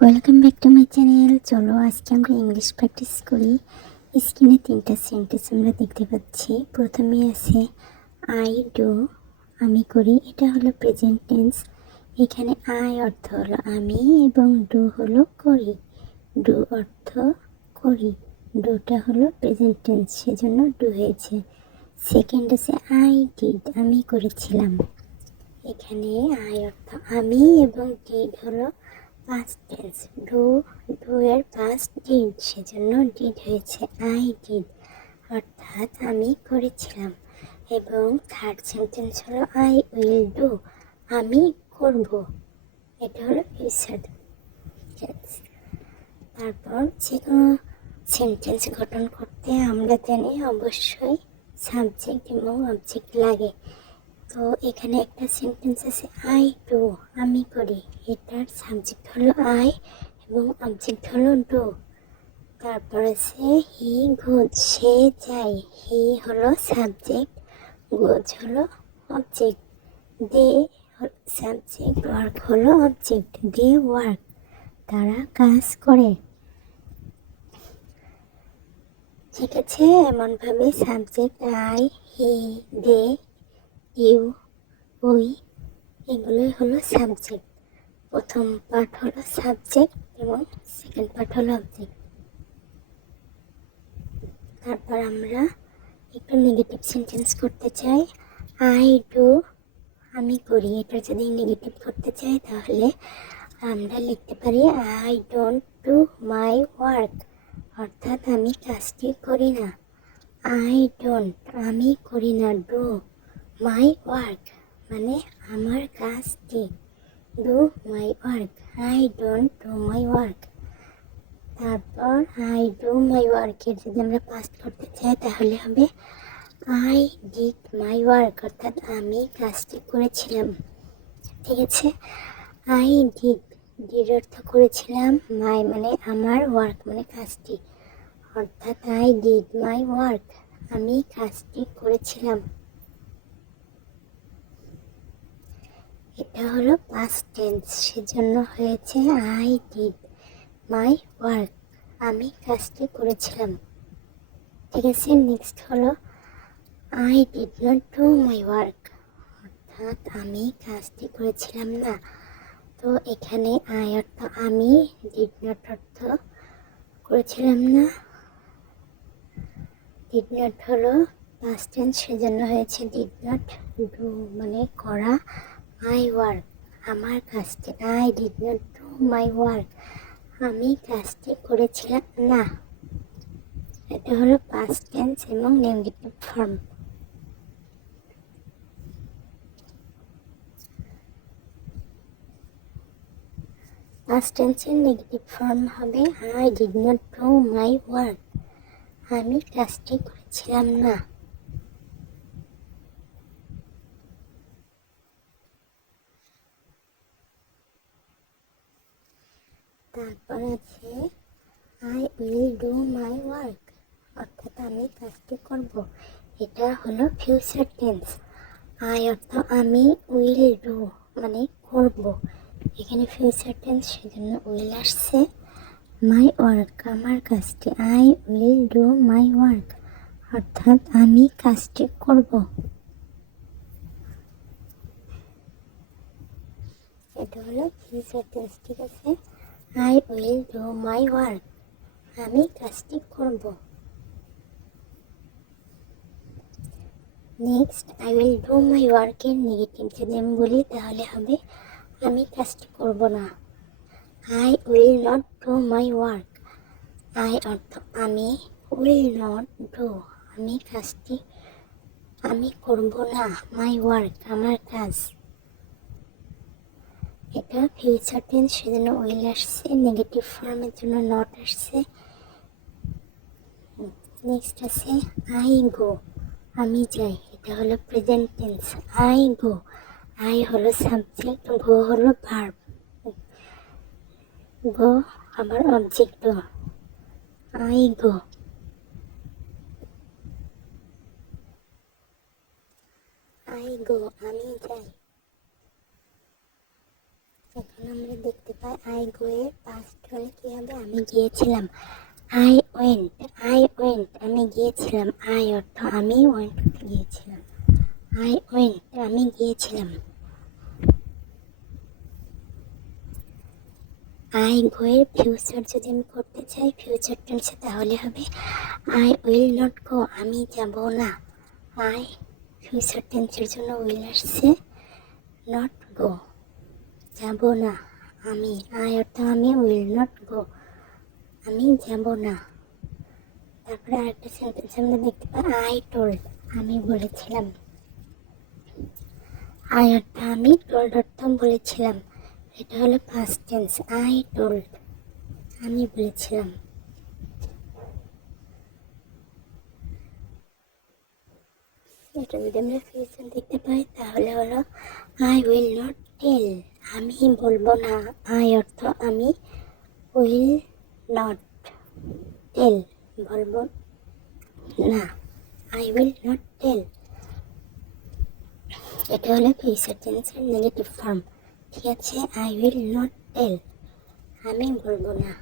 Welcome back to my channel. চলো আজকে আমরা ইংলিশ প্র্যাকটিস করি। স্ক্রিনে তিনটা সেন্টেন্স আমরা দেখতে পাচ্ছি। প্রথমে আছে আই ডু, আমি করি। এটা হলো প্রেজেন্ট টেন্স। এখানে আই অর্থ হলো আমি এবং ডু হলো করি। ডু অর্থ করি, ডুটা হলো প্রেজেন্ট টেন্স, সেজন্য ডু হয়েছে। সেকেন্ড আছে আই ডিড, আমি করেছিলাম। এখানে আই অর্থ আমি এবং ডিড হলো পাস্ট টেন্স। ডু এর পাস্ট ডিড, সেজন্য ডিড হয়েছে আই ডিড, অর্থাৎ আমি করেছিলাম। এবং থার্ড সেন্টেন্স হলো আই উইল ডু, আমি করব। এটা হলো ফিউচার টেন্স। তারপর যে কোনো সেন্টেন্স গঠন করতে আমরা জানি অবশ্যই সাবজেক্ট এবং অবজেক্ট লাগে। তো এখানে একটা সেন্টেন্স আছে আই ডু, আমি করি। এটার সাবজেক্ট হলো আই এবং অবজেক্ট হলো ডু। তারপর আছে হি গোজ, সে যায়। হি হলো সাবজেক্ট, গোজ হলো অবজেক্ট। দে সাবজেক্ট, ওয়ার্ক হলো অবজেক্ট। দে ওয়ার্ক, তারা কাজ করে। ঠিক আছে, এমনভাবে subject I, he, they, you, we, এগুলোই হলো সাবজেক্ট। প্রথম পার্ট হলো সাবজেক্ট এবং সেকেন্ড পার্ট হলো অবজেক্ট। তারপর আমরা একটু নেগেটিভ সেন্টেন্স করতে চাই। আই ডু, আমি করি। এটা যদি নেগেটিভ করতে চাই তাহলে আমরা লিখতে পারি I don't do my work, অর্থাৎ আমি কাজটি করি না। আই ডোন্ট, আমি করি না। ডু মাই ওয়ার্ক, মানে আমার কাজটি। Do my work, I don't do my work. তারপর আই ডু মাই ওয়ার্কের যদি আমরা পাস্ট করতে চাই তাহলে হবে আই ডিড মাই ওয়ার্ক, অর্থাৎ আমি কাজটি করেছিলাম। ঠিক আছে, আই ডিড, ডিড অর্থ করেছিলাম, মাই মানে আমার, ওয়ার্ক মানে কাজটি, অর্থাৎ আই ডিড মাই ওয়ার্ক, আমি কাজটি করেছিলাম। এটা হলো পাস্ট টেন্স, সেজন্য হয়েছে আই ডিড মাই ওয়ার্ক, আমি কাজটি করেছিলাম। ঠিক আছে, নেক্সট হলো I did not do my work, অর্থাৎ আমি কাজটি করেছিলাম না। তো এখানে আই অর্থ আমি, ডিড নট অর্থ করেছিলাম না, ডিড নট হলো পাস্ট টেন্স, সেজন্য হয়েছে ডিড নট ডু মানে করা, মাই ওয়ার্ক আমার কাজটি। I did not do my work, আমি কাজটি করেছিলাম না। এটা হলো পাস্ট টেন্স এবং নেগেটিভ ফর্ম। পাস্ট টেন্সের নেগেটিভ ফর্ম হবে I did not do my work, আমি কাজটি করেছিলাম না। তারপর আছে I will do my work, অর্থাৎ আমি কাজটি করব। এটা হলো ফিউচার টেন্স। আই অর্থ আমি, উইল ডু মানে করব। এখানে ফিউচার টেন্স, সেজন্য উইল আসছে। মাই ওয়ার্ক আমার কাজটি, I will do my work, অর্থাৎ আমি কাজটি করব। এটা হলো ফিউচার টেন্স। ঠিক আছে, I will do my work, আমি কাজটি করব। Next I will do my ওয়ার্কের নেগেটিভ যদি আমি বলি তাহলে হবে আমি কাজটি করব না। I will not do my work, I অর্থ আমি, উইল নট ডু আমি কাজটি আমি করব না, মাই ওয়ার্ক আমার কাজ। এটা ফিউচার টেন্স, সেজন্য উইল আসছে, নেগেটিভ ফর্মের জন্য নট আসছে। নেক্সট আছে আই গো, আমি যাই। এটা হলো present tense. I go, I হলো সাবজেক্ট, গো হলো ভার্ব। গো আবার object. I go, I go আমি যাই। এখন আমরা দেখতে পাচ্ছি হয় আই গো এর পাস্ট হলে কি হবে? আমি গিয়েছিলাম। আই ওয়েন্ট, আমি গিয়েছিলাম। আই অর্থ আমি, ওয়েন্ট গিয়েছিলাম। আই ওয়েন্ট, আমি গিয়েছিলাম। আই গো এর ফিউচার যদি আমি করতে চাই ফিউচার টেন্সে তাহলে হবে আই উইল নট গো, আমি যাব না। আই ফিউচার টেন্সের জন্য উইল আসছে, নট গো যাব না। আমি আই অর্থ আমি, উইল নট গো আমি যাব না। তারপরে আরেকটা সেন্টেন্স আমরা দেখতে পাই আই টোল্ড, আমি বলেছিলাম। আই অর্থ আমি, টোল্ড অর্থ বলেছিলাম। এটা হলো পাস্ট টেন্স, আই টোল্ড আমি বলেছিলাম। এটা যদি আমরা ফিউচার দেখতে পাই তাহলে হলো আই উইল নট টেল, আমি বলবো না। আই অর্থ আমি, উইল নট টেল বলবো না। আই উইল নট টেল, এটা হলো ফিউচার টেন্সের নেগেটিভ ফর্ম। ঠিক আছে, আই উইল নট টেল আমি বলবো না।